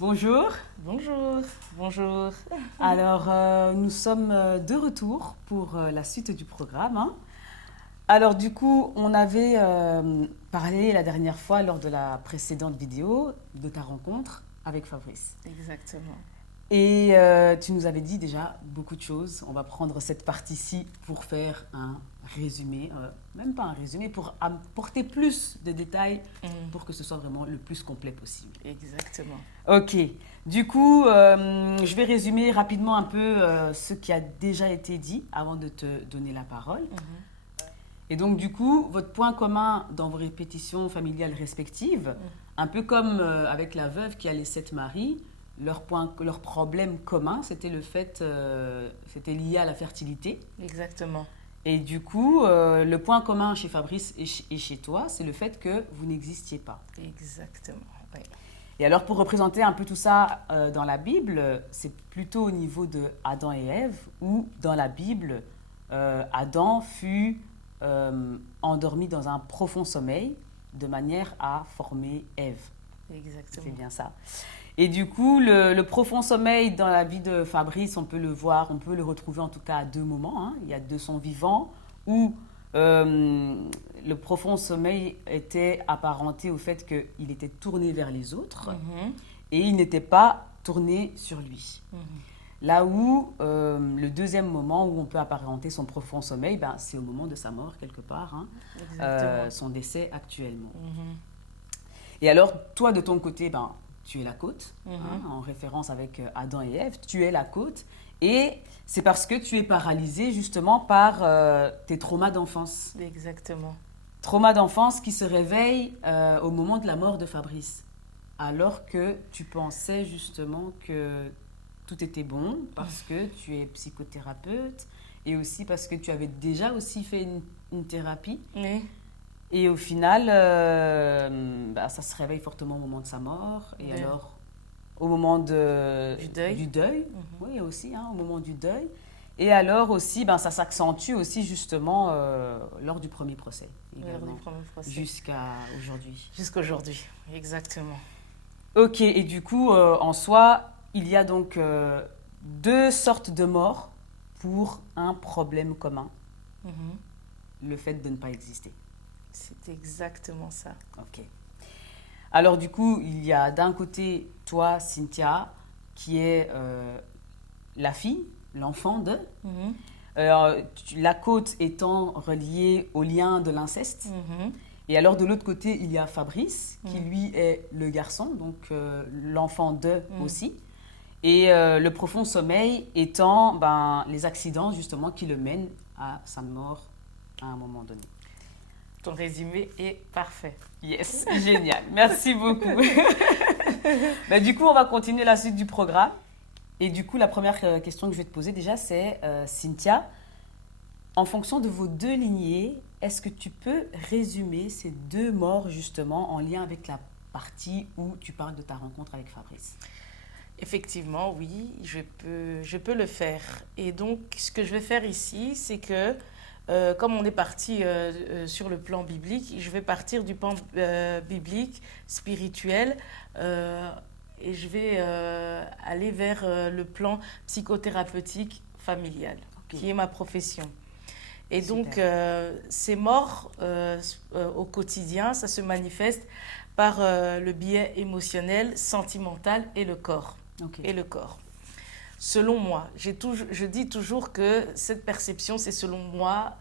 Bonjour. Bonjour, bonjour. Alors, nous sommes de retour pour la suite du programme, hein. Alors, du coup, on avait parlé la dernière fois, lors de la précédente vidéo, de ta rencontre avec Fabrice. Exactement. Et tu nous avais dit déjà beaucoup de choses. On va prendre cette partie-ci pour faire un résumé, même pas un résumé, pour apporter plus de détails pour que ce soit vraiment le plus complet possible. Exactement. Ok. Du coup, je vais résumer rapidement un peu ce qui a déjà été dit avant de te donner la parole. Et donc, du coup, votre point commun dans vos répétitions familiales respectives, un peu comme avec la veuve qui a les 7 maris, leur problème commun, c'était le fait, c'était lié à la fertilité. Exactement. Et du coup, le point commun chez Fabrice et chez toi, c'est le fait que vous n'existiez pas. Exactement. Oui. Et alors, pour représenter un peu tout ça dans la Bible, c'est plutôt au niveau de Adam et Ève, où dans la Bible, Adam fut endormi dans un profond sommeil, de manière à former Ève. Exactement. C'est bien ça. Et du coup, le profond sommeil dans la vie de Fabrice, on peut le voir, on peut le retrouver en tout cas à deux moments, hein. Il y a de son vivant où le profond sommeil était apparenté au fait qu'il était tourné vers les autres et il n'était pas tourné sur lui. Là où le deuxième moment où on peut apparenter son profond sommeil, ben, c'est au moment de sa mort quelque part, hein, son décès actuellement. Et alors, toi de ton côté, ben, tu es la côte, hein, en référence avec Adam et Ève, tu es la côte, et c'est parce que tu es paralysée justement par tes traumas d'enfance. Exactement. Traumas d'enfance qui se réveillent au moment de la mort de Fabrice, alors que tu pensais justement que tout était bon, parce que tu es psychothérapeute, et aussi parce que tu avais déjà aussi fait une thérapie. Oui. Et au final, bah, ça se réveille fortement au moment de sa mort. Et Oui. alors, au moment Du deuil. Oui, aussi, hein, au moment du deuil. Et alors aussi, ben, ça s'accentue aussi justement lors du premier procès. Lors du premier procès. Jusqu'à aujourd'hui. Jusqu'à aujourd'hui. Exactement. Ok, et du coup, en soi, il y a donc deux sortes de morts pour un problème commun, le fait de ne pas exister. C'est exactement ça. Ok. Alors du coup, il y a d'un côté toi, Cynthia, qui est la fille, l'enfant de. Alors, la côte étant reliée au lien de l'inceste. Et alors de l'autre côté, il y a Fabrice, qui lui est le garçon, donc l'enfant de aussi. Et le profond sommeil étant ben, les accidents justement qui le mènent à sa mort à un moment donné. Ton résumé est parfait. Yes, génial. Merci beaucoup. Ben, du coup, on va continuer la suite du programme. Et du coup, la première question que je vais te poser déjà, c'est Cynthia, en fonction de vos deux lignées, est-ce que tu peux résumer ces deux morts justement en lien avec la partie où tu parles de ta rencontre avec Fabrice? Effectivement, oui, je peux le faire. Et donc, ce que je vais faire ici, c'est que comme on est parti sur le plan biblique, je vais partir du plan biblique, spirituel, et je vais aller vers le plan psychothérapeutique familial, qui est ma profession. Et Super. donc, ces morts au quotidien, ça se manifeste par le biais émotionnel, sentimental et le corps. Et le corps. Selon moi, je dis toujours que cette perception, c'est selon moi.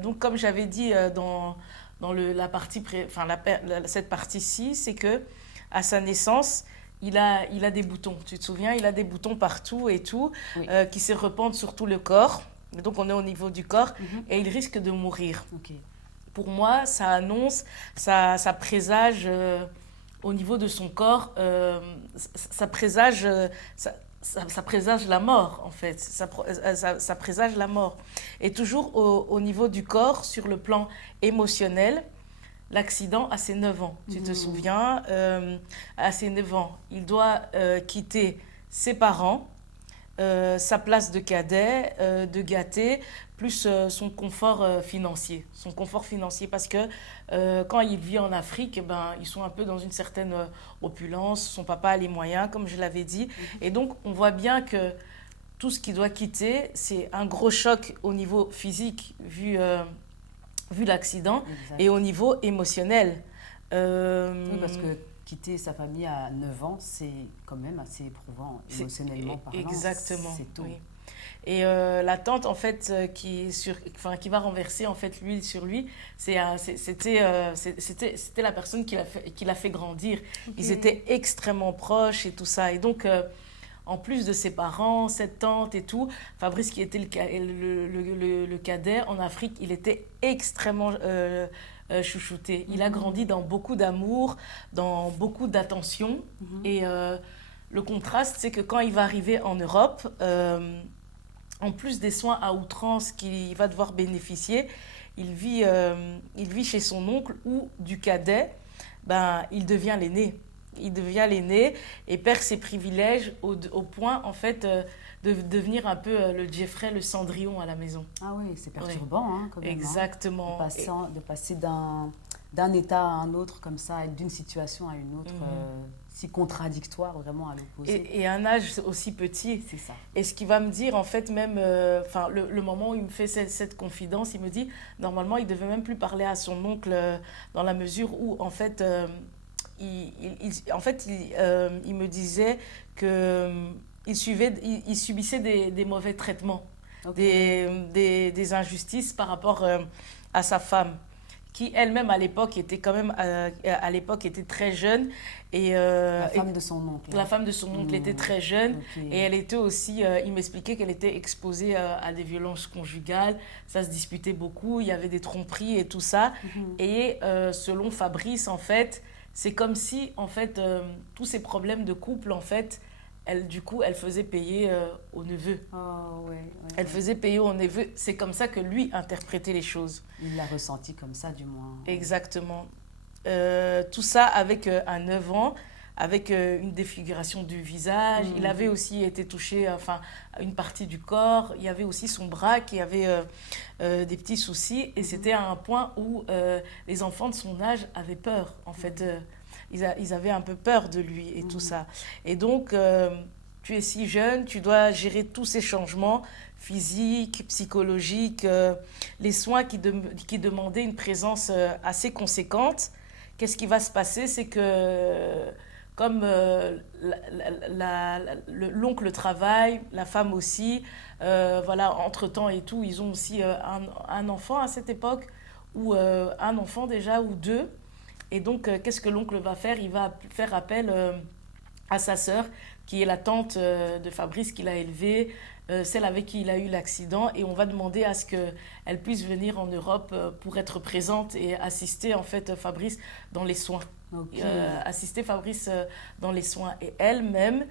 Donc, comme j'avais dit dans la partie, cette partie-ci, c'est que à sa naissance, il a des boutons. Tu te souviens, il a des boutons partout et tout, qui se répandent sur tout le corps. Donc, on est au niveau du corps et il risque de mourir. Pour moi, ça annonce, ça présage. Au niveau de son corps, ça présage la mort, en fait. Ça présage la mort. Et toujours au niveau du corps, sur le plan émotionnel, l'accident à ses 9 ans. Tu te souviens, à ses 9 ans, il doit quitter ses parents, sa place de cadet, de gâté, plus son confort financier. Son confort financier parce que quand il vit en Afrique, ben, ils sont un peu dans une certaine opulence. Son papa a les moyens, comme je l'avais dit. Et donc, on voit bien que tout ce qu'il doit quitter, c'est un gros choc au niveau physique, vu l'accident, Exact. et au niveau émotionnel. Oui, parce que quitter sa famille à 9 ans, c'est quand même assez éprouvant, émotionnellement parlant. Exactement. C'est tout. Oui. Et la tante, en fait, qui va renverser en fait l'huile sur lui, c'était la personne qui l'a fait grandir. Ok. Ils étaient extrêmement proches et tout ça. Et donc, en plus de ses parents, cette tante et tout, Fabrice, qui était le cadet en Afrique, il était extrêmement chouchouté. Il a grandi dans beaucoup d'amour, dans beaucoup d'attention. Et le contraste, c'est que quand il va arriver en Europe, en plus des soins à outrance qu'il va devoir bénéficier, il vit chez son oncle où, du cadet, ben, il devient l'aîné. Il devient l'aîné et perd ses privilèges au point, en fait, de devenir un peu le Jeffrey, le Cendrillon à la maison. Ah oui, c'est perturbant, hein, quand même. Exactement. De passer d'un état à un autre comme ça, et d'une situation à une autre, si contradictoire, vraiment à l'opposé. Et un âge aussi petit. C'est ça. Et ce qu'il va me dire, en fait, même, le moment où il me fait cette confidence, il me dit, normalement, il ne devait même plus parler à son oncle dans la mesure où, en fait, il me disait qu'il subissait des mauvais traitements, des injustices par rapport à sa femme, qui elle-même à l'époque était quand même était très jeune et La femme de son oncle. la femme de son oncle était très jeune. Ok. Et elle était aussi, il m'expliquait qu'elle était exposée à des violences conjugales, ça se disputait beaucoup, il y avait des tromperies et tout ça. Et selon Fabrice, en fait, c'est comme si, en fait, tous ces problèmes de couple, en fait, elle faisait payer au neveu. Oh, ouais, Elle faisait payer au neveu. C'est comme ça que lui interprétait les choses. Il l'a ressenti comme ça, du moins. Exactement. Tout ça avec un 9 ans, avec une défiguration du visage. Il avait aussi été touché, à une partie du corps. Il y avait aussi son bras qui avait des petits soucis. Et c'était à un point où les enfants de son âge avaient peur, en fait. Ils avaient un peu peur de lui et tout ça. Et donc, tu es si jeune, tu dois gérer tous ces changements physiques, psychologiques, les soins qui demandaient une présence assez conséquente. Qu'est-ce qui va se passer? C'est que comme l'oncle travaille, la femme aussi, voilà, entre-temps et tout, ils ont aussi un enfant à cette époque, ou un enfant déjà, ou deux. Et donc, qu'est-ce que l'oncle va faire? Il va faire appel à sa sœur, qui est la tante de Fabrice qu'il a élevée, celle avec qui il a eu l'accident, et on va demander à ce qu'elle puisse venir en Europe pour être présente et assister en fait Fabrice dans les soins. Ok. Assister Fabrice dans les soins. Et elle-même,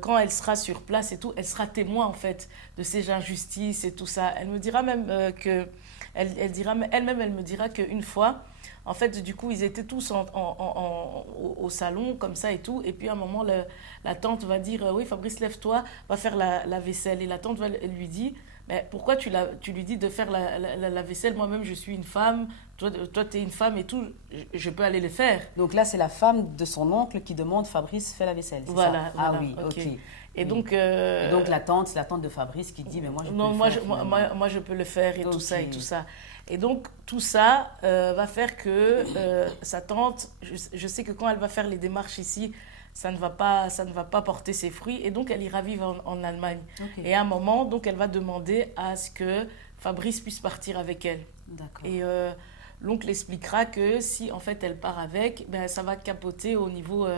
quand elle sera sur place et tout, elle sera témoin en fait de ces injustices et tout ça. Elle me dira même elle me dira qu'une fois, en fait, du coup, ils étaient tous au salon, comme ça et tout. Et puis, à un moment, la tante va dire oui, Fabrice, lève-toi, va faire la vaisselle. Et la tante lui dit mais pourquoi tu lui dis de faire la vaisselle? Moi-même, je suis une femme. Toi tu es une femme et tout. Je peux aller le faire. Donc là, c'est la femme de son oncle qui demande Fabrice fait la vaisselle. Voilà, ça voilà. Ah oui, ok. Et Oui. donc, Et donc la tante de Fabrice qui dit mais moi je peux non, le moi, faire. moi, je peux le faire et tout Ok. ça et tout ça. Et donc, tout ça va faire que sa tante, je sais que quand elle va faire les démarches ici, ça ne va pas porter ses fruits. Et donc, elle ira vivre en Allemagne. Ok. Et à un moment, donc, elle va demander à ce que Fabrice puisse partir avec elle. D'accord. Et l'oncle expliquera que si, en fait, elle part avec, ben, ça va capoter au niveau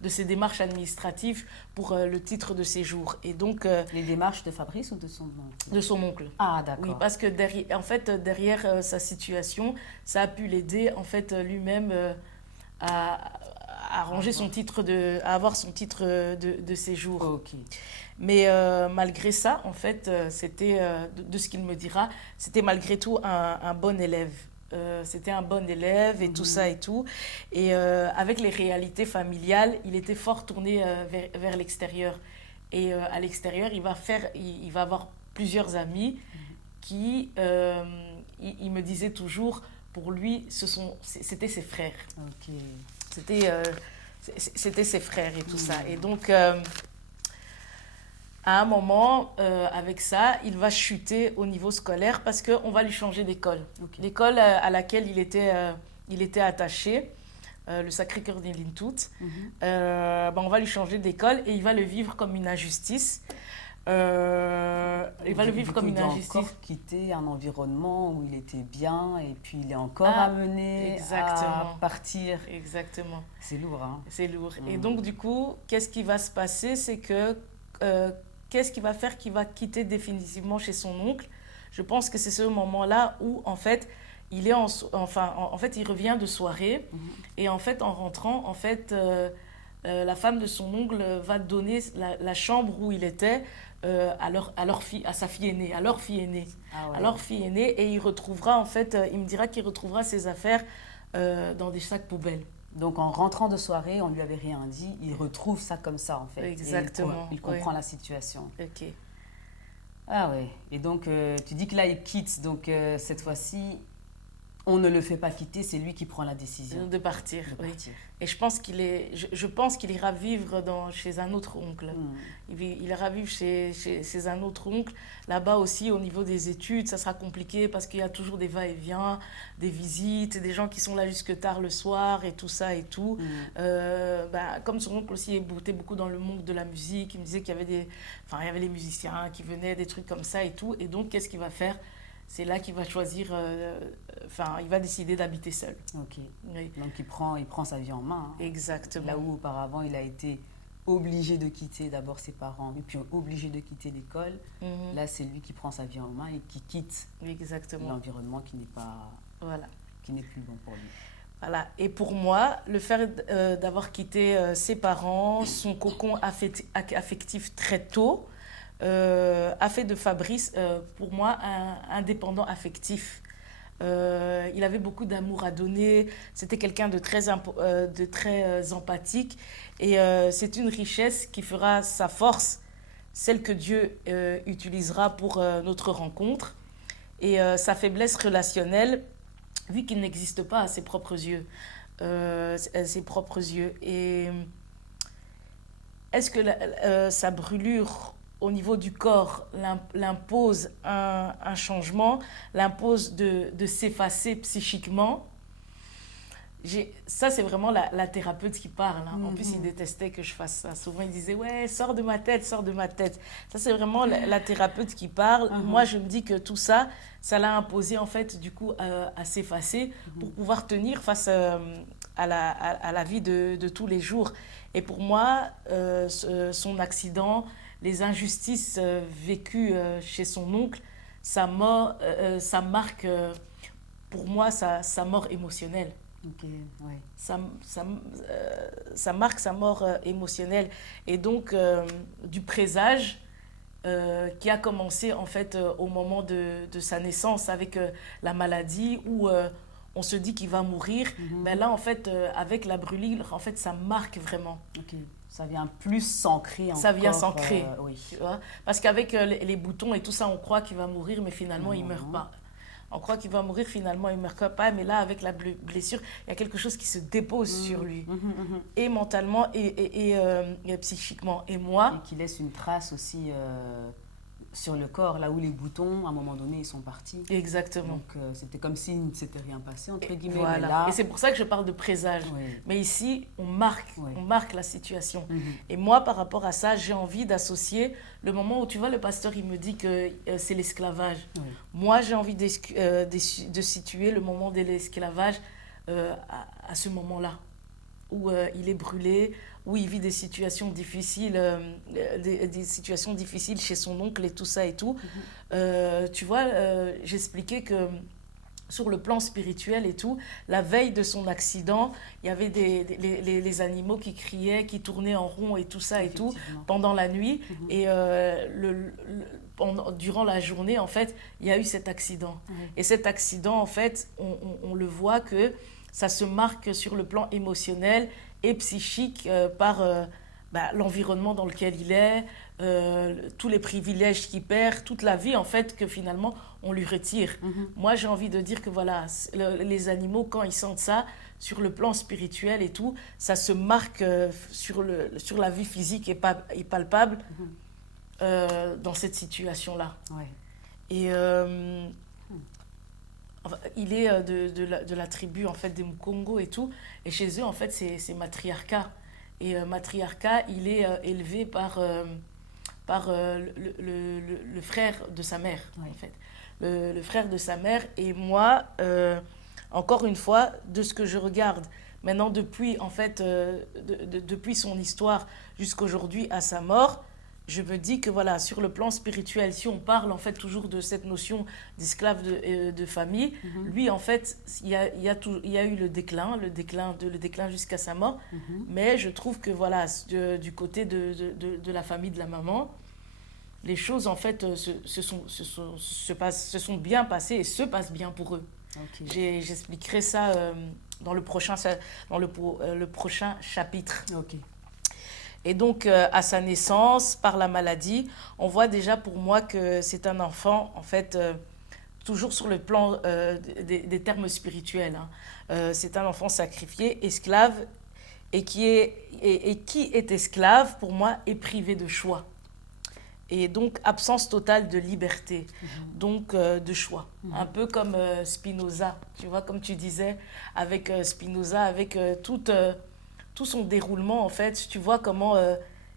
de ses démarches administratives pour le titre de séjour. Et donc, Les démarches de Fabrice ou de son oncle? de son oncle. Ah d'accord. Oui, parce que derrière sa situation, ça a pu l'aider en fait lui-même à ranger son titre à avoir son titre de séjour. Ok. Mais malgré ça, en fait, c'était de ce qu'il me dira, c'était malgré tout un bon élève. C'était un bon élève et tout ça et tout. Et avec les réalités familiales, il était fort tourné vers l'extérieur. Et à l'extérieur, il va avoir plusieurs amis qui, il me disait toujours, pour lui, c'était ses frères. Ok. C'était ses frères et tout ça. Et donc, à un moment, avec ça, il va chuter au niveau scolaire parce qu'on va lui changer d'école. Okay. L'école à laquelle il était attaché, le Sacré-Cœur des Lintout, on va lui changer d'école et il va le vivre comme une injustice. Il va le vivre comme une injustice. Il doit encore quitter un environnement où il était bien et puis il est encore amené à partir. Exactement. C'est lourd, hein? C'est lourd. Et donc, du coup, qu'est-ce qui va se passer? C'est que qu'est-ce qu'il va faire qu'il va quitter définitivement chez son oncle? Je pense que c'est ce moment-là où, en fait, il est en fait, il revient de soirée et en fait, en rentrant, en fait, la femme de son oncle va donner la chambre où il était à sa fille aînée, à leur fille aînée. Ah ouais. À leur fille aînée, et il retrouvera, en fait, il me dira qu'il retrouvera ses affaires dans des sacs poubelles. Donc en rentrant de soirée, on lui avait rien dit, il retrouve ça comme ça en fait. Exactement. Il comprend la situation. Ok. Ah ouais. Et donc tu dis que là il quitte, donc cette fois-ci, on ne le fait pas quitter, c'est lui qui prend la décision. De partir, oui. Et je pense qu'il ira vivre chez un autre oncle. Il ira vivre chez un autre oncle. Là-bas aussi, au niveau des études, ça sera compliqué parce qu'il y a toujours des va-et-vient, des visites, des gens qui sont là jusque tard le soir et tout ça et tout. Comme son oncle aussi était beaucoup dans le monde de la musique, il me disait qu'il y avait les musiciens qui venaient, des trucs comme ça et tout. Et donc, qu'est-ce qu'il va faire? C'est là qu'il va choisir, il va décider d'habiter seul. Ok. Oui. Donc il prend sa vie en main. Hein. Exactement. Là où auparavant il a été obligé de quitter d'abord ses parents, et puis obligé de quitter l'école. Là c'est lui qui prend sa vie en main et qui quitte l'environnement qui n'est pas, qui n'est plus bon pour lui. Voilà. Et pour moi, le fait d'avoir quitté ses parents, son cocon affectif très tôt, a fait de Fabrice, pour moi, un indépendant affectif. Il avait beaucoup d'amour à donner, c'était quelqu'un de très empathique et c'est une richesse qui fera sa force, celle que Dieu utilisera pour notre rencontre, et sa faiblesse relationnelle, vu qu'il n'existe pas à ses propres yeux. Et est-ce que sa brûlure au niveau du corps l'impose un changement, l'impose de s'effacer psychiquement? Ça, c'est vraiment la thérapeute qui parle. Hein. En plus, il détestait que je fasse ça. Souvent, il disait « Ouais, sors de ma tête, sors de ma tête ». Ça, c'est vraiment la thérapeute qui parle. Moi, je me dis que tout ça, ça l'a imposé, en fait, du coup, à s'effacer pour pouvoir tenir face à la vie de tous les jours. Et pour moi, son accident, les injustices vécues chez son oncle, ça marque, pour moi, sa mort émotionnelle. Okay, ouais. Ça marque sa mort émotionnelle. Et donc, du présage qui a commencé en fait au moment de sa naissance avec la maladie où on se dit qu'il va mourir, ben là en fait avec la brûlure, en fait ça marque vraiment. Okay. Ça vient plus s'ancrer encore. Ça vient s'ancrer, oui. Tu vois? Parce qu'avec les boutons et tout ça, on croit qu'il va mourir, mais finalement il ne meurt pas. On croit qu'il va mourir, finalement il ne meurt pas, mais là avec la blessure, il y a quelque chose qui se dépose sur lui, et mentalement et psychiquement. Et moi... Et qui laisse une trace aussi sur le corps, là où les boutons, à un moment donné, ils sont partis. Exactement. Donc, c'était comme s'il ne s'était rien passé, entre guillemets. Voilà. Là... Et c'est pour ça que je parle de présage. Oui. Mais ici, on marque la situation. Et moi, par rapport à ça, j'ai envie d'associer le moment où, tu vois, le pasteur, il me dit que c'est l'esclavage. Oui. Moi, j'ai envie de situer le moment de l'esclavage à ce moment-là, où il est brûlé, où il vit des situations difficiles, des situations difficiles chez son oncle et tout ça et tout. Tu vois, j'expliquais que sur le plan spirituel et tout, la veille de son accident, il y avait les animaux qui criaient, qui tournaient en rond et tout ça et tout pendant la nuit. Et durant la journée, en fait, il y a eu cet accident. Et cet accident, en fait, on le voit que ça se marque sur le plan émotionnel et psychique par l'environnement dans lequel il est, tous les privilèges qu'il perd, toute la vie en fait que finalement on lui retire. Moi j'ai envie de dire que voilà, les animaux quand ils sentent ça, sur le plan spirituel et tout, ça se marque sur la vie physique et palpable dans cette situation-là. Ouais. Et enfin, il est de la tribu en fait des Mukongo et tout, et chez eux en fait c'est matriarcat. Et matriarcat, il est élevé par le frère de sa mère, Ouais. en fait. Le frère de sa mère. Et moi, encore une fois, de ce que je regarde, maintenant depuis, en fait, depuis son histoire jusqu'à aujourd'hui à sa mort, je me dis que voilà, sur le plan spirituel, si on parle en fait toujours de cette notion d'esclave de famille, lui en fait, il y a eu le déclin jusqu'à sa mort, mais je trouve que voilà, du côté de la famille de la maman, les choses en fait se sont bien passées et se passent bien pour eux. Ok. J'expliquerai ça dans le prochain chapitre. Ok. Et donc, à sa naissance, par la maladie, on voit déjà pour moi que c'est un enfant, en fait, toujours sur le plan des termes spirituels. Hein. C'est un enfant sacrifié, esclave, et qui est esclave, pour moi, est privé de choix. Et donc, absence totale de liberté, donc de choix. Un peu comme Spinoza, tu vois, comme tu disais, avec Spinoza, avec tout son déroulement, en fait, tu vois comment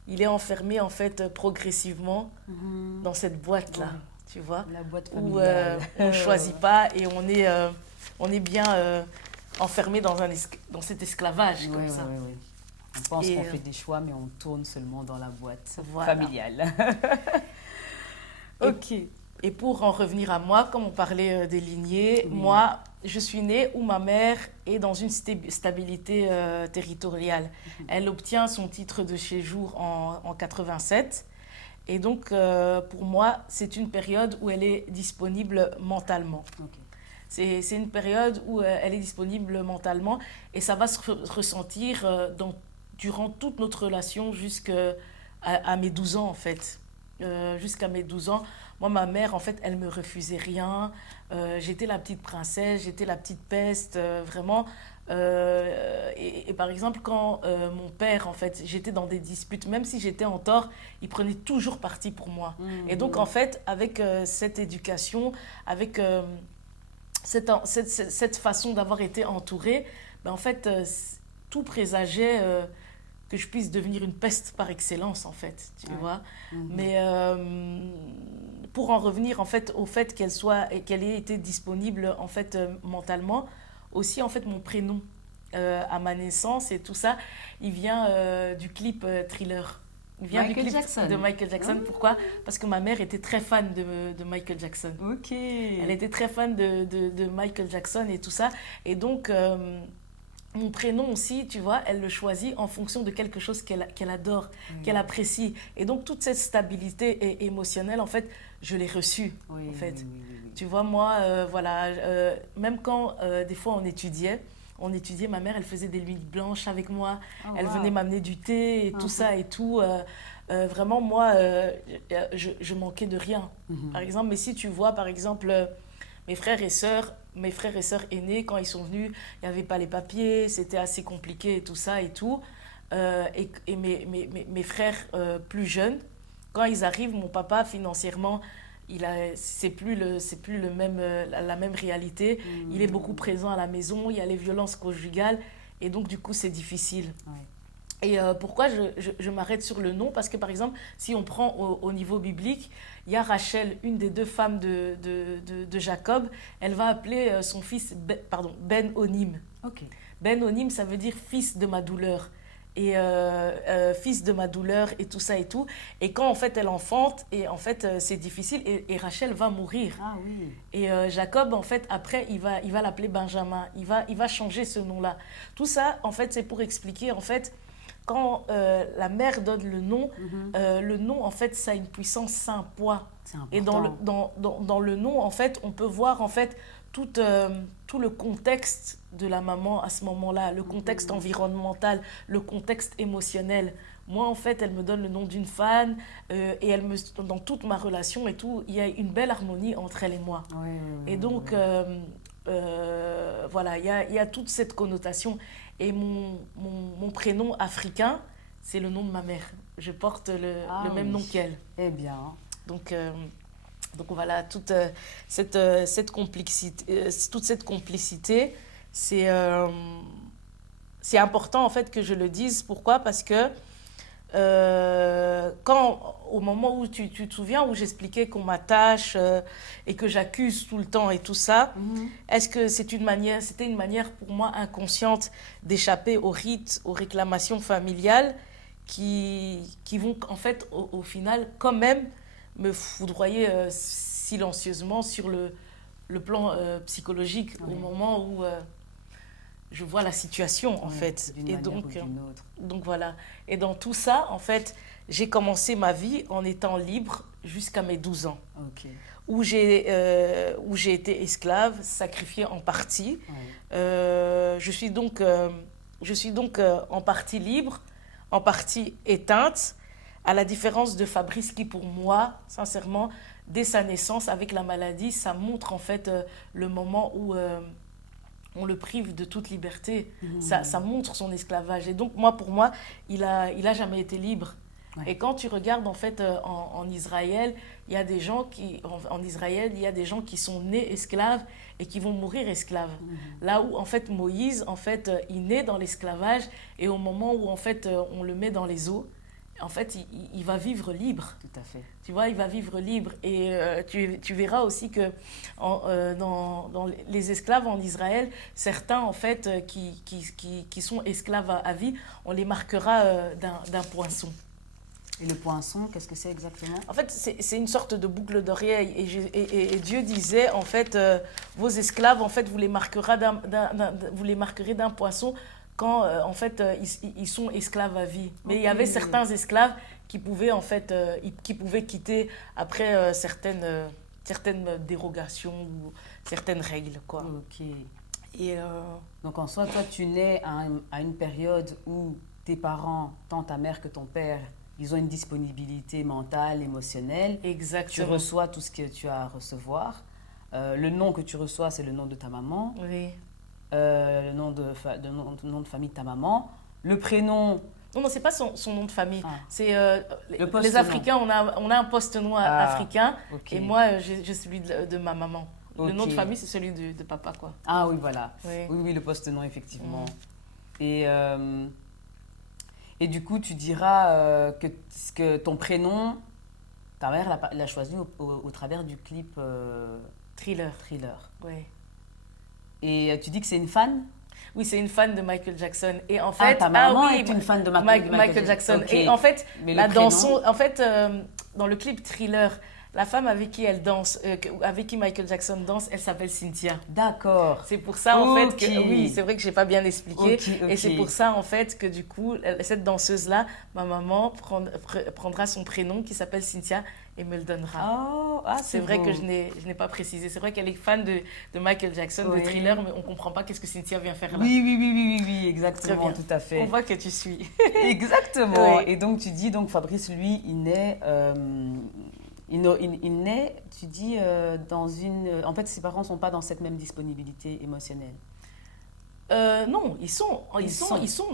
il est enfermé, en fait, progressivement dans cette boîte-là, tu vois, La boîte où familiale. on ne choisit pas et on est bien enfermé dans cet esclavage, comme ça. Ouais. On pense Et, qu'on fait des choix, mais on tourne seulement dans la boîte Voilà. familiale. Ok. Et pour en revenir à moi, comme on parlait des lignées, Oui. moi, je suis née où ma mère est dans une stabilité territoriale. Elle obtient son titre de séjour en 87. Et donc, pour moi, c'est une période où elle est disponible mentalement. Ok. C'est une période où elle est disponible mentalement et ça va se ressentir durant toute notre relation jusqu'à mes 12 ans, en fait. Jusqu'à mes 12 ans, moi, ma mère, en fait, elle me refusait rien. J'étais la petite princesse, j'étais la petite peste, vraiment. Et par exemple, quand mon père, en fait, j'étais dans des disputes, même si j'étais en tort, il prenait toujours parti pour moi. Et donc, en fait, avec cette éducation, avec cette façon d'avoir été entourée, ben, en fait, tout présageait que je puisse devenir une peste par excellence, en fait, tu vois. Mais pour en revenir, en fait, au fait qu'elle ait été disponible, en fait, mentalement, aussi, en fait, mon prénom à ma naissance et tout ça, il vient du clip Thriller. Il vient Michael du clip Jackson. de Michael Jackson. Pourquoi? Parce que ma mère était très fan de Michael Jackson. Ok. Elle était très fan de Michael Jackson et tout ça. Et donc, mon prénom aussi, tu vois, elle le choisit en fonction de quelque chose qu'elle adore, qu'elle apprécie. Et donc, toute cette stabilité émotionnelle, en fait, je l'ai reçue, Oui, en fait. oui. Tu vois, moi, voilà, même quand des fois on étudiait, ma mère, elle faisait des nuits blanches avec moi. Oh, Elle wow. venait m'amener du thé et tout ça et tout. Vraiment, moi, je manquais de rien. Par exemple, mais si tu vois, par exemple, mes frères et sœurs aînés, quand ils sont venus, il n'y avait pas les papiers, c'était assez compliqué et tout ça et tout. Et mes frères plus jeunes, quand ils arrivent, mon papa, financièrement, c'est plus le même, la même réalité. Il est beaucoup présent à la maison, il y a les violences conjugales, et donc du coup, c'est difficile. Ouais. Et pourquoi je m'arrête sur le nom? Parce que par exemple, si on prend au niveau biblique, il y a Rachel, une des deux femmes de Jacob, elle va appeler son fils Ben-Onim. Ok. Ben-Onim, ça veut dire fils de ma douleur. Et fils de ma douleur et tout ça et tout. Et quand en fait elle enfante, et en fait c'est difficile, et Rachel va mourir. Ah oui. Et Jacob, en fait, après, il va l'appeler Benjamin. Il va changer ce nom-là. Tout ça, en fait, c'est pour expliquer, en fait, quand la mère donne le nom, en fait, ça a une puissance, ça a un poids. C'est important. Et dans le nom, en fait, on peut voir, en fait, tout le contexte de la maman à ce moment-là, le contexte environnemental, le contexte émotionnel. Moi, en fait, elle me donne le nom d'une fan et dans toute ma relation et tout, il y a une belle harmonie entre elle et moi. Oui, Et donc, voilà, il y a toute cette connotation. Et mon prénom africain, c'est le nom de ma mère. Je porte le même nom qu'elle. Eh bien. Donc voilà, toute cette complicité, c'est important en fait que je le dise. Pourquoi? Parce que au moment où tu te souviens, où j'expliquais qu'on m'attache et que j'accuse tout le temps et tout ça, est-ce que c'était une manière pour moi inconsciente d'échapper aux rites, aux réclamations familiales qui vont en fait au final quand même me foudroyer silencieusement sur le plan psychologique au moment où je vois la situation en fait. Et donc voilà. Et dans tout ça, en fait, j'ai commencé ma vie en étant libre jusqu'à mes 12 ans. Okay. Où j'ai été esclave, sacrifiée en partie. Je suis donc en partie libre, en partie éteinte, à la différence de Fabrice qui, pour moi, sincèrement, dès sa naissance, avec la maladie, ça montre en fait le moment où on le prive de toute liberté. Ça montre son esclavage. Et donc, pour moi, il a jamais été libre. Ouais. Et quand tu regardes en fait en Israël, il y a des gens qui sont nés esclaves et qui vont mourir esclaves. Là où en fait Moïse, en fait, il naît dans l'esclavage et au moment où en fait on le met dans les eaux, en fait, il va vivre libre. Tout à fait. Tu vois, il va vivre libre. Et tu verras aussi que dans les esclaves en Israël, certains, en fait, qui sont esclaves à vie, on les marquera d'un poinçon. Et le poinçon, qu'est-ce que c'est exactement? En fait, c'est une sorte de boucle d'oreille. Et Dieu disait, en fait, vos esclaves, en fait, vous les marquerez d'un poinçon quand en fait ils sont esclaves à vie. Mais il y avait certains esclaves qui pouvaient en fait quitter après certaines dérogations ou certaines règles quoi. Ok. Et donc en soi, toi tu nais à une période où tes parents, tant ta mère que ton père, ils ont une disponibilité mentale, émotionnelle. Exactement. Tu reçois tout ce que tu as à recevoir. Le nom que tu reçois, c'est le nom de ta maman. Oui. Le nom de famille de ta maman, le prénom... Non, c'est pas son nom de famille. C'est les Africains, on a un post-nom africain. Okay. Et moi, j'ai celui de ma maman. Okay. Le nom de famille, c'est celui de papa, quoi. Ah oui, voilà. Oui, oui, le post-nom, effectivement. Et du coup, tu diras que ton prénom, ta mère l'a choisi au travers du clip Thriller. Oui. Et tu dis que c'est une fan? Oui, c'est une fan de Michael Jackson. Et en fait, ta maman est une fan de Michael Jackson. Okay. Et en fait, en fait, dans le clip Thriller, la femme avec qui elle danse, avec qui Michael Jackson danse, elle s'appelle Cynthia. D'accord. C'est pour ça en fait que oui, c'est vrai que j'ai pas bien expliqué. Et c'est pour ça en fait que du coup, cette danseuse-là, ma maman prendra son prénom qui s'appelle Cynthia et me le donnera. C'est vrai que je n'ai pas précisé. C'est vrai qu'elle est fan de Michael Jackson, de Thriller, mais on comprend pas qu'est-ce que Cynthia vient faire là. Oui, exactement, tout à fait. On voit que tu suis. Exactement. Oui. Et donc tu dis, Fabrice, lui, il naît... Il naît, tu dis, dans une... En fait, ses parents ne sont pas dans cette même disponibilité émotionnelle. Non, ils sont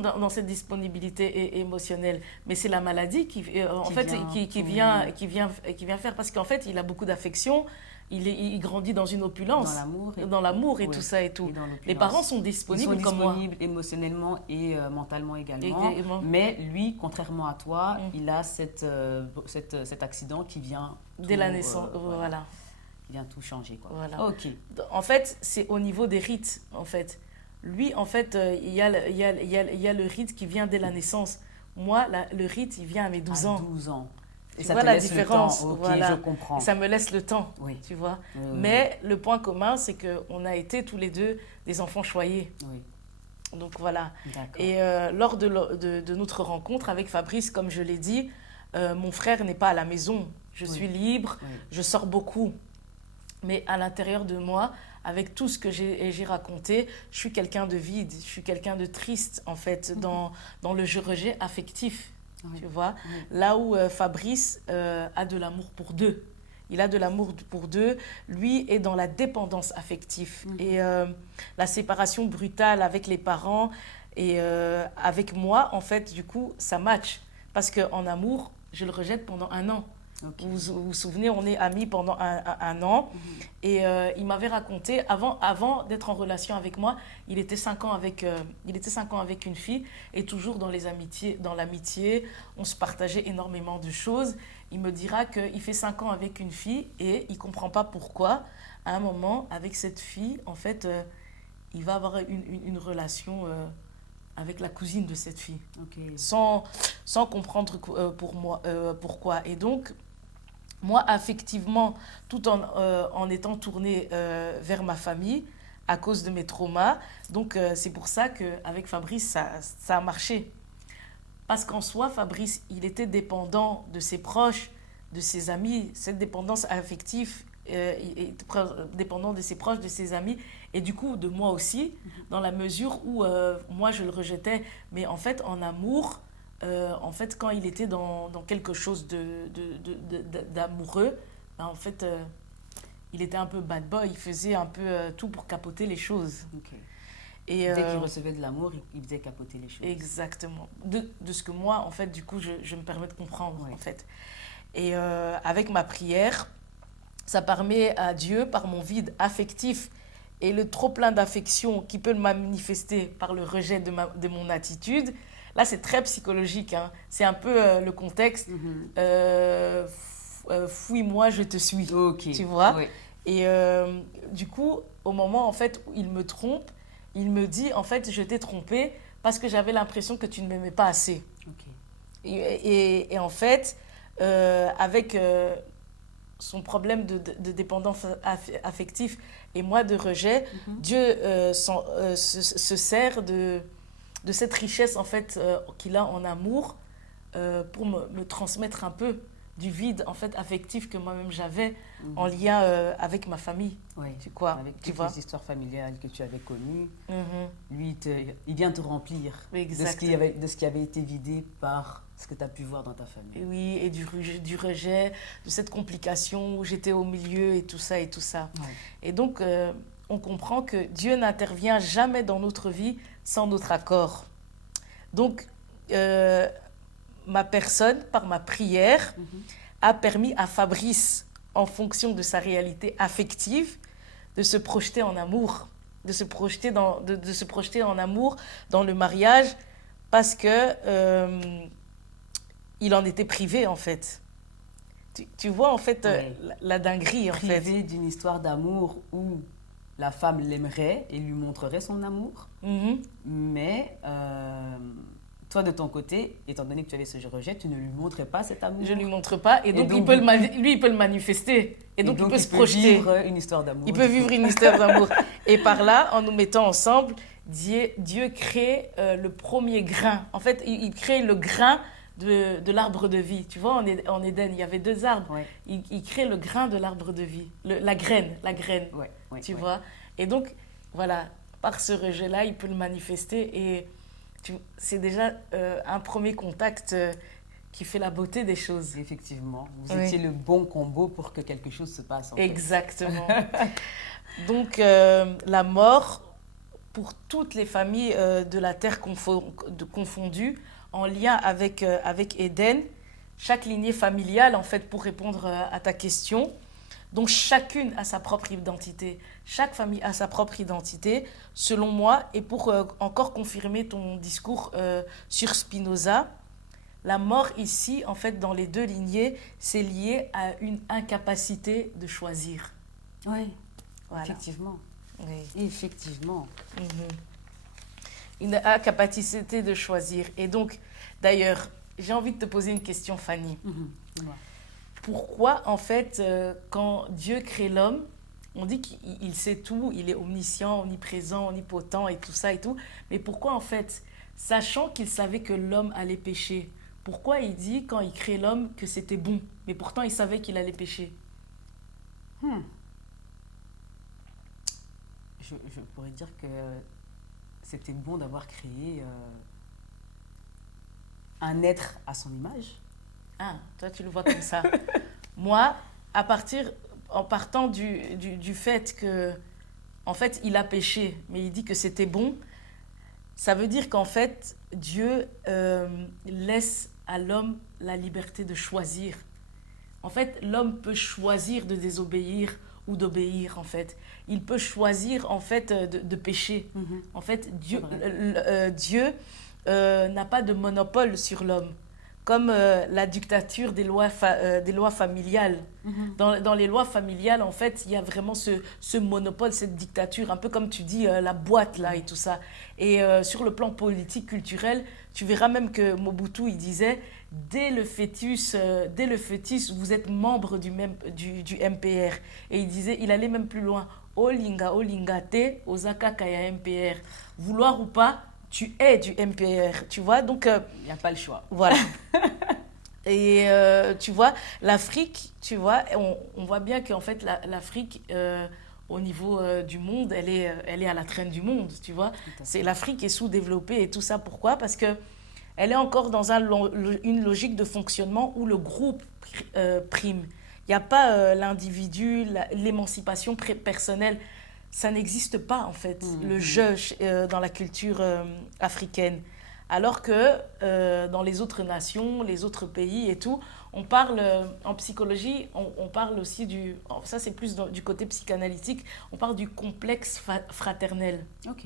dans cette disponibilité émotionnelle. Mais c'est la maladie qui vient faire... Parce qu'en fait, il a beaucoup d'affection. Il grandit dans une opulence. Dans l'amour et tout ça et tout. Les parents sont disponibles comme moi. Ils sont disponibles émotionnellement et mentalement également. Mais lui, contrairement à toi, il a cet accident qui vient... Dès la naissance, voilà. Qui vient tout changer, quoi. Voilà. Ok. En fait, c'est au niveau des rites, en fait. Lui, en fait, il y a le rite qui vient dès la naissance. Moi, le rite, il vient à mes 12 ans. 12 ans. Et ça te laisse la différence. Le temps. Voilà. Je comprends. Et ça me laisse le temps, tu vois. Oui. Mais le point commun, c'est qu'on a été tous les deux des enfants choyés. Oui. Donc voilà. D'accord. Et lors de notre rencontre avec Fabrice, comme je l'ai dit, mon frère n'est pas à la maison. Je suis libre, je sors beaucoup. Mais à l'intérieur de moi, avec tout ce que j'ai raconté, je suis quelqu'un de vide, je suis quelqu'un de triste, en fait, dans le rejet affectif, tu vois. Là où Fabrice a de l'amour pour deux. Il a de l'amour pour deux. Lui est dans la dépendance affective. Et la séparation brutale avec les parents et avec moi, en fait, du coup, ça match. Parce qu'en amour, je le rejette pendant 1 an. Okay. Vous vous souvenez, on est amis pendant un an. Et il m'avait raconté, avant d'être en relation avec moi, il était 5 ans avec une fille. Et toujours dans l'amitié, on se partageait énormément de choses. Il me dira qu'il fait 5 ans avec une fille et il ne comprend pas pourquoi, à un moment, avec cette fille, en fait, il va avoir une relation avec la cousine de cette fille, okay. sans comprendre pourquoi. Et donc, moi, affectivement, tout en étant tournée vers ma famille, à cause de mes traumas, donc c'est pour ça qu'avec Fabrice, ça a marché. Parce qu'en soi, Fabrice, il était dépendant de ses proches, de ses amis. Cette dépendance affective est dépendant de ses proches, de ses amis. Et du coup, de moi aussi, dans la mesure où moi, je le rejetais. Mais en fait, en amour, en fait, quand il était dans quelque chose d'amoureux, ben, en fait, il était un peu bad boy. Il faisait un peu tout pour capoter les choses. Okay. Et dès qu'il recevait de l'amour, il faisait capoter les choses. Exactement. De ce que moi, en fait, du coup, je me permets de comprendre, en fait. Et avec ma prière, ça permet à Dieu, par mon vide affectif et le trop-plein d'affection qui peut le manifester par le rejet de mon attitude. Là, c'est très psychologique. Hein. C'est un peu le contexte. Fouille-moi, je te suis. Okay. Tu vois? Oui. Et du coup, au moment, en fait, où il me trompe, il me dit, en fait, je t'ai trompé parce que j'avais l'impression que tu ne m'aimais pas assez. Okay. Et en fait, avec son problème de dépendance affective et moi de rejet, Dieu se sert de cette richesse, en fait, qu'il a en amour pour me transmettre un peu du vide, en fait, affectif que moi-même j'avais en lien avec ma famille. Oui, avec toutes les histoires familiales que tu avais connues. Lui, il vient te remplir de ce qui avait été vidé par ce que tu as pu voir dans ta famille. Oui, et du rejet, de cette complication où j'étais au milieu et tout ça et tout ça. Ouais. Et donc, on comprend que Dieu n'intervient jamais dans notre vie sans notre accord. Donc, ma personne, par ma prière, a permis à Fabrice, en fonction de sa réalité affective, de se projeter en amour, de se projeter en amour dans le mariage, parce que il en était privé, en fait. Tu vois, en fait, la dinguerie, en fait. Privé d'une histoire d'amour où la femme l'aimerait et lui montrerait son amour, mais toi, de ton côté, étant donné que tu avais ce rejet, tu ne lui montrais pas cet amour. Je ne lui montre pas, et donc, lui, il peut le manifester. Et donc il peut se projeter. Il peut vivre une histoire d'amour. Il peut vivre une histoire d'amour. Et par là, en nous mettant ensemble, Dieu crée le premier grain. En fait, il crée le grain de l'arbre de vie. Tu vois, en Éden, il y avait 2 arbres. Ouais. Il crée le grain de l'arbre de vie. La graine. Tu vois. Et donc, voilà, par ce rejet-là, il peut le manifester. Et c'est déjà un premier contact qui fait la beauté des choses. Effectivement. Vous étiez le bon combo pour que quelque chose se passe. Exactement. Donc, la mort, pour toutes les familles de la terre confondues, en lien avec Éden, chaque lignée familiale, en fait, pour répondre à ta question. Donc, chacune a sa propre identité. Chaque famille a sa propre identité, selon moi. Et pour encore confirmer ton discours sur Spinoza, la mort ici, en fait, dans les 2 lignées, c'est lié à une incapacité de choisir. Oui, voilà. Effectivement. Oui. Effectivement. Une incapacité de choisir. Et donc, d'ailleurs, j'ai envie de te poser une question, Fanny. Pourquoi, en fait, quand Dieu crée l'homme, on dit qu'il sait tout, il est omniscient, omniprésent, omnipotent et tout ça et tout. Mais pourquoi, en fait, sachant qu'il savait que l'homme allait pécher, pourquoi il dit, quand il crée l'homme, que c'était bon? Mais pourtant, il savait qu'il allait pécher. je pourrais dire que c'était bon d'avoir créé un être à son image. Ah, toi, tu le vois comme ça. Moi, en partant du fait que, en fait, il a péché, mais il dit que c'était bon, ça veut dire qu'en fait, Dieu laisse à l'homme la liberté de choisir. En fait, l'homme peut choisir de désobéir ou d'obéir, en fait. Il peut choisir, en fait, de pécher. En fait, Dieu n'a pas de monopole sur l'homme. Comme la dictature des lois familiales. Dans les lois familiales, en fait, il y a vraiment ce monopole, cette dictature, un peu comme tu dis, la boîte, là, et tout ça. Et sur le plan politique, culturel, tu verras même que Mobutu, il disait, dès le fœtus, vous êtes membre du MPR. Et il allait même plus loin. Olinga, olinga te, osaka kaya MPR. Vouloir ou pas, tu es du MPR, tu vois, donc... Il n'y a pas le choix. Voilà. Et tu vois, l'Afrique, tu vois, on voit bien qu'en fait, l'Afrique, au niveau du monde, elle est à la traîne du monde, tu vois. L'Afrique est sous-développée et tout ça. Pourquoi? Parce que elle est encore dans une logique de fonctionnement où le groupe prime. Il n'y a pas l'individu, l'émancipation personnelle. Ça n'existe pas, en fait, le jeu dans la culture africaine. Alors que dans les autres nations, les autres pays et tout, on parle, en psychologie, on parle aussi ça c'est plus du côté psychanalytique, on parle du complexe fraternel. Ok.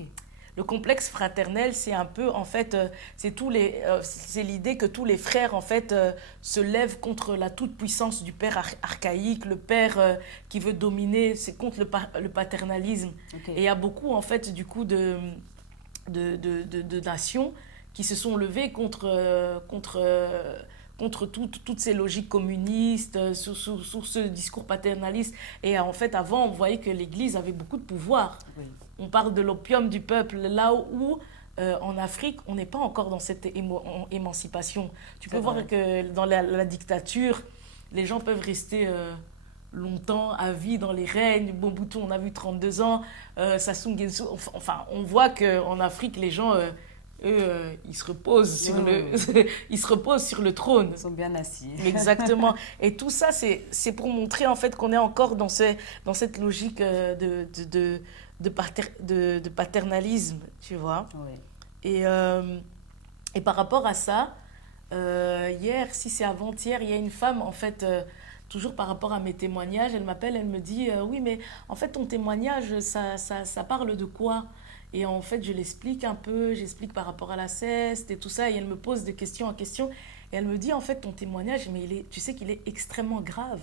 Le complexe fraternel, c'est un peu, en fait, c'est l'idée que tous les frères, en fait, se lèvent contre la toute-puissance du père archaïque, le père qui veut dominer, c'est contre le paternalisme. Okay. Et il y a beaucoup, en fait, du coup, de nations qui se sont levées contre toutes ces logiques communistes, sur ce discours paternaliste. Et en fait, avant, on voyait que l'Église avait beaucoup de pouvoir. Oui. On parle de l'opium du peuple, là où en Afrique, on n'est pas encore dans cette émancipation. Tu peux voir que dans la dictature, les gens peuvent rester longtemps à vie dans les règnes. Mobutu, on a vu 32 ans. Sassou Nguesso, enfin, on voit qu'en Afrique, les gens... ils se reposent ils se reposent sur le trône. Ils sont bien assis. Exactement. Et tout ça, c'est pour montrer en fait qu'on est encore dans cette logique de paternalisme, tu vois. Oui. Et par rapport à ça, hier, si c'est avant-hier, il y a une femme, en fait, toujours par rapport à mes témoignages, elle m'appelle, elle me dit oui, mais en fait, ton témoignage, ça parle de quoi? Et en fait, je l'explique un peu, j'explique par rapport à la ceste et tout ça, et elle me pose de question en question. Et elle me dit, en fait, ton témoignage, mais tu sais qu'il est extrêmement grave.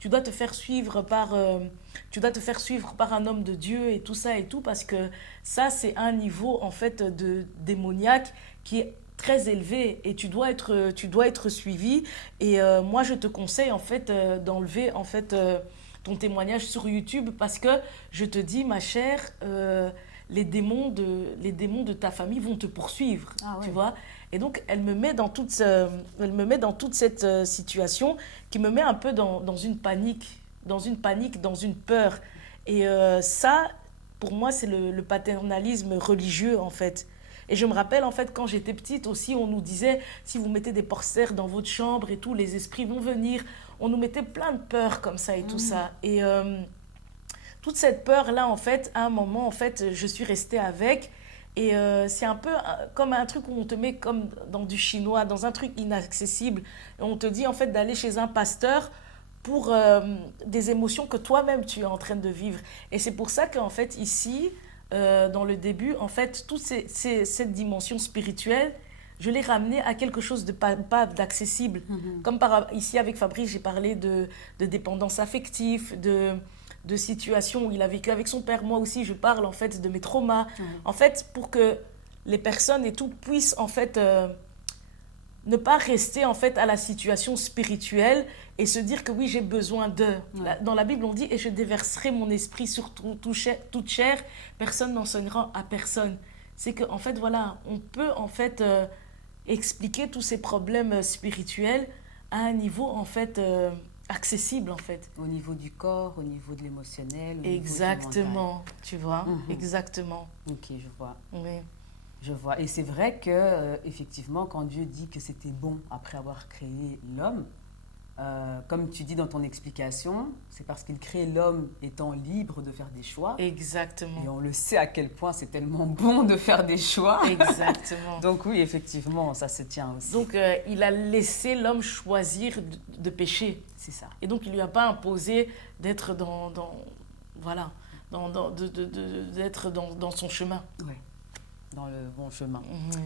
Tu dois te faire suivre par un homme de Dieu et tout ça et tout, parce que ça, c'est un niveau, en fait, de démoniaque qui est très élevé et tu dois être suivi. Et moi, je te conseille, en fait, d'enlever, en fait, ton témoignage sur YouTube, parce que je te dis, ma chère... les démons de ta famille vont te poursuivre, tu vois. Et donc, elle me met dans toute cette situation qui me met un peu dans une panique, dans une peur. Et ça, pour moi, c'est le paternalisme religieux, en fait. Et je me rappelle, en fait, quand j'étais petite aussi, on nous disait, si vous mettez des porcelaines dans votre chambre et tout, les esprits vont venir. On nous mettait plein de peurs comme ça et tout ça. Et... toute cette peur-là, en fait, à un moment, en fait, je suis restée avec. Et c'est un peu comme un truc où on te met comme dans du chinois, dans un truc inaccessible. Et on te dit, en fait, d'aller chez un pasteur pour des émotions que toi-même, tu es en train de vivre. Et c'est pour ça qu'en fait, ici, dans le début, en fait, toute cette dimension spirituelle, je l'ai ramenée à quelque chose de pas d'accessible. Comme ici, avec Fabrice, j'ai parlé de dépendance affective, de situations où il a vécu avec son père. Moi aussi, je parle en fait de mes traumas. En fait, pour que les personnes et tout puissent en fait ne pas rester en fait à la situation spirituelle et se dire que oui, j'ai besoin d'eux. Dans la Bible, on dit « Et je déverserai mon esprit sur toute chair, personne n'enseignera à personne ». C'est qu'en fait, voilà, on peut en fait expliquer tous ces problèmes spirituels à un niveau en fait accessible en fait. Au niveau du corps, au niveau de l'émotionnel, au niveau du Exactement, tu vois, Mhm. exactement. mental. Ok, je vois. Oui, Je vois. Et c'est vrai que, effectivement, quand Dieu dit que c'était bon après avoir créé l'homme, comme tu dis dans ton explication, c'est parce qu'il crée l'homme étant libre de faire des choix. Et exactement, on le sait à quel point c'est tellement bon de faire des choix. exactement. Donc oui, effectivement, ça se tient aussi. Donc, il a laissé l'homme choisir de pécher. C'est ça. Et donc, il ne lui a pas imposé d'être voilà, d'être dans son chemin. Ouais, dans le bon chemin. Mhm.